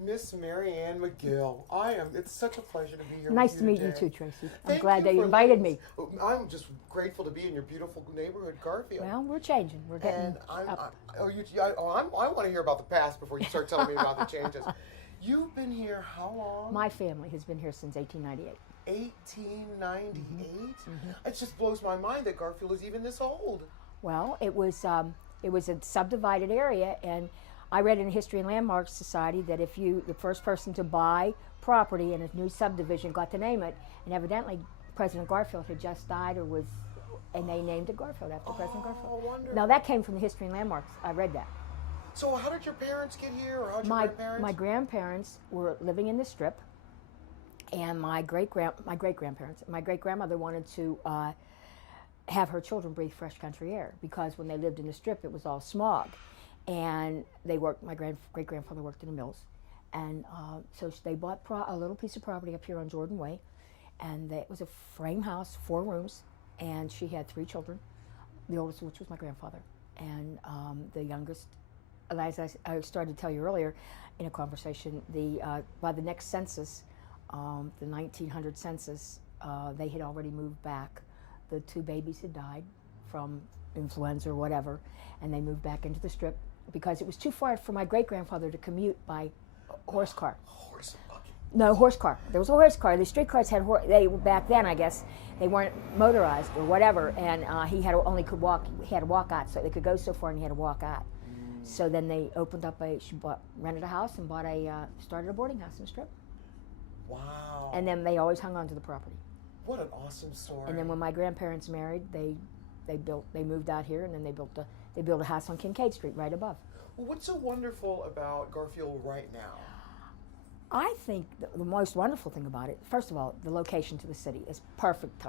Miss Mary Ann McGill. It's such a pleasure to be here Nice with to you meet you today. too, Tracy. I'm Thank glad you that you for invited letting- me. I'm just grateful to be in your beautiful neighborhood, Garfield. Well, we're changing. We're getting And up. I want to hear about the past before you start telling me about the changes. You've been here how long? My family has been here since 1898. 1898? It just blows my mind that Garfield is even this old. Well, it was a subdivided area, and I read in the History and Landmarks Society that if the first person to buy property in a new subdivision got to name it, and evidently President Garfield had just died and they named it Garfield after President Garfield. Wonderful. Now that came from the History and Landmarks. I read that. So how did your parents get here, or how'd your grandparents? My grandparents were living in the Strip, and my great grandmother wanted to have her children breathe fresh country air, because when they lived in the Strip it was all smog, and my great grandfather worked in the mills, and so they bought a little piece of property up here on Jordan Way, and it was a frame house, 4 rooms, and she had 3 children, the oldest of which was my grandfather, and the youngest, as I started to tell you earlier in a conversation, by the next census, the 1900 census, they had already moved back. The 2 babies had died from influenza or whatever, and they moved back into the Strip because it was too far for my great-grandfather to commute by horse car. Horse and buggy. No, horse car. There was a horse car. The streetcars had back then, I guess, they weren't motorized or whatever, and he had to walk out, so they could go so far, and he had to walk out. So then they opened up rented a house and started a boarding house in the Strip. Wow. And then they always hung on to the property. What an awesome story. And then when my grandparents married, they moved out here, and then they built a house on Kincaid Street right above. Well, what's so wonderful about Garfield right now? I think the most wonderful thing about it, first of all, the location to the city is perfect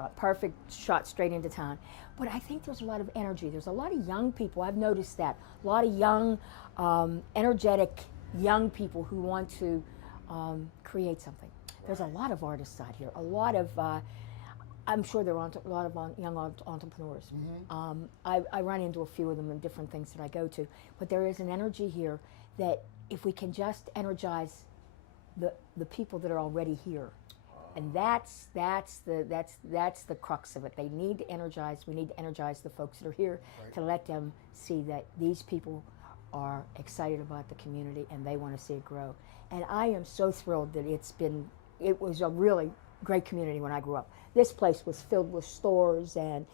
shot straight into town. But I think there's a lot of energy. There's a lot of young people. I've noticed that. A lot of young, energetic young people who want to create something. There's a lot of artists out here. A lot of, I'm sure there are a lot of young entrepreneurs. I run into a few of them in different things that I go to. But there is an energy here that if we can just energize the people that are already here, and that's the crux of it. They need to energize. We need to energize the folks that are here, to let them see that these people are excited about the community and they want to see it grow. And I am so thrilled that it was a really great community when I grew up. This place was filled with stores, and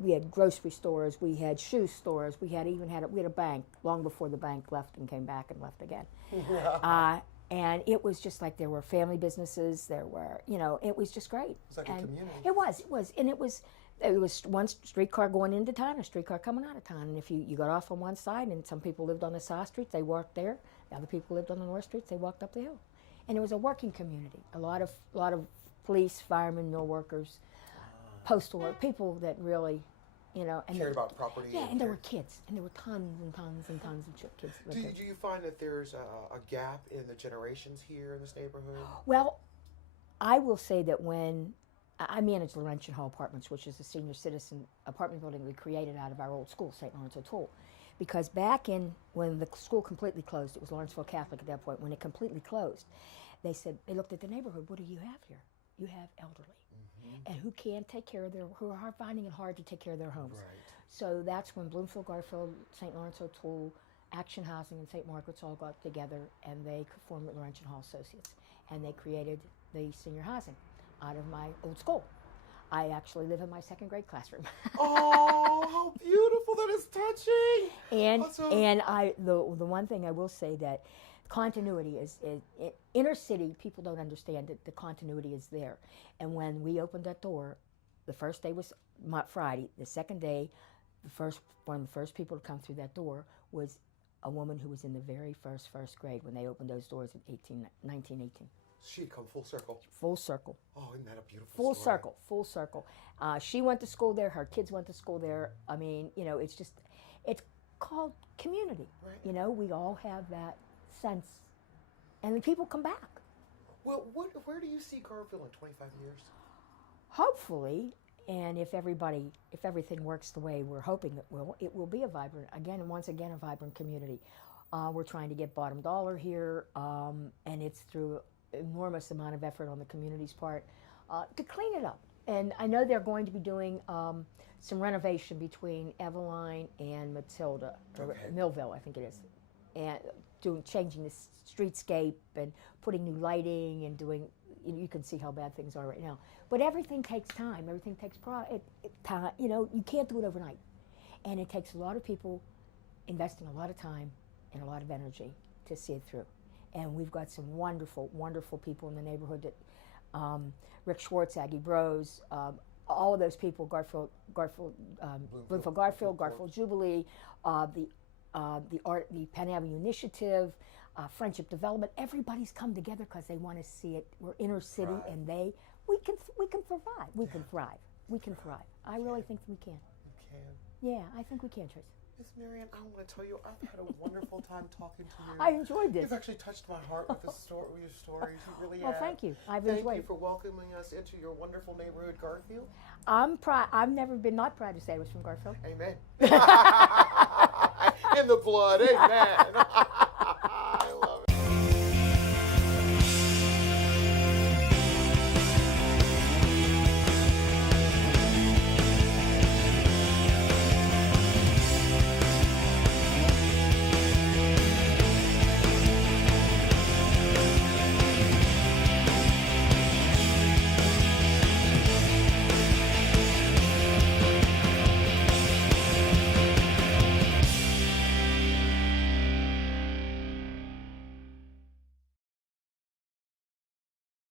we had grocery stores, we had shoe stores, we had a bank long before the bank left and came back and left again. And it was just like there were family businesses, it was just great. It's like a community. It was. And it was one streetcar going into town, a streetcar coming out of town. And if you got off on one side, and some people lived on the side streets, they walked there. The other people lived on the north streets, they walked up the hill. And it was a working community. A lot of police, firemen, mill workers, postal work, people that really, and cared about property. Yeah, and there were kids, and there were tons and tons and tons of kids. Do you find that there's a gap in the generations here in this neighborhood? Well, I will say that when I manage Laurentian Hall Apartments, which is a senior citizen apartment building we created out of our old school, St. Lawrence O'Toole, because back when the school completely closed, it was Lawrenceville Catholic at that point, when it completely closed, they looked at the neighborhood, what do you have here? You have elderly. And who can't take care of who are finding it hard to take care of their homes. Right. So that's when Bloomfield, Garfield, St. Lawrence O'Toole, Action Housing, and St. Margaret's all got together, and they formed the Laurentian Hall Associates. And they created the senior housing out of my old school. I actually live in my 2nd grade classroom. Oh, how beautiful! That is touching. The one thing I will say that continuity is inner city, people don't understand that the continuity is there. And when we opened that door, the first day was Friday. The second day, one of the first people to come through that door was a woman who was in the very first grade when they opened those doors in 1918. She'd come full circle. Full circle. Oh, isn't that a beautiful Full story? circle, full circle. She went to school there, her kids went to school there. I mean, it's called community. Right. We all have that sense, and the people come back. Well, where do you see Garfield in 25 years? Hopefully, and if everything works the way we're hoping it will be a vibrant, once again a vibrant community. We're trying to get bottom dollar here, and it's through enormous amount of effort on the community's part to clean it up. And I know they're going to be doing some renovation between Eveline and Matilda, or Millville, I think it is, and changing the streetscape and putting new lighting and doing. You can see how bad things are right now. But everything takes time. Everything takes time. You know, you can't do it overnight, and it takes a lot of people investing a lot of time and a lot of energy to see it through. And we've got some wonderful, wonderful people in the neighborhood that Rick Schwartz, Aggie Bros, all of those people, Bloomfield Garfield, Garfield Jubilee, the Penn Avenue Initiative, Friendship Development. Everybody's come together because they want to see it. We're inner city, and we can survive. We can thrive. We can thrive. I really think we can. You can. Yeah, I think we can, Tracy. Miss Marianne, I want to tell you, I've had a wonderful time talking to you. I enjoyed this. You've actually touched my heart with your stories. You really Well, have. thank you. I've Thank enjoyed you it. for welcoming us into your wonderful neighborhood, Garfield. I'm proud. I've never been not proud to say I was from Garfield. Amen. In the blood, amen.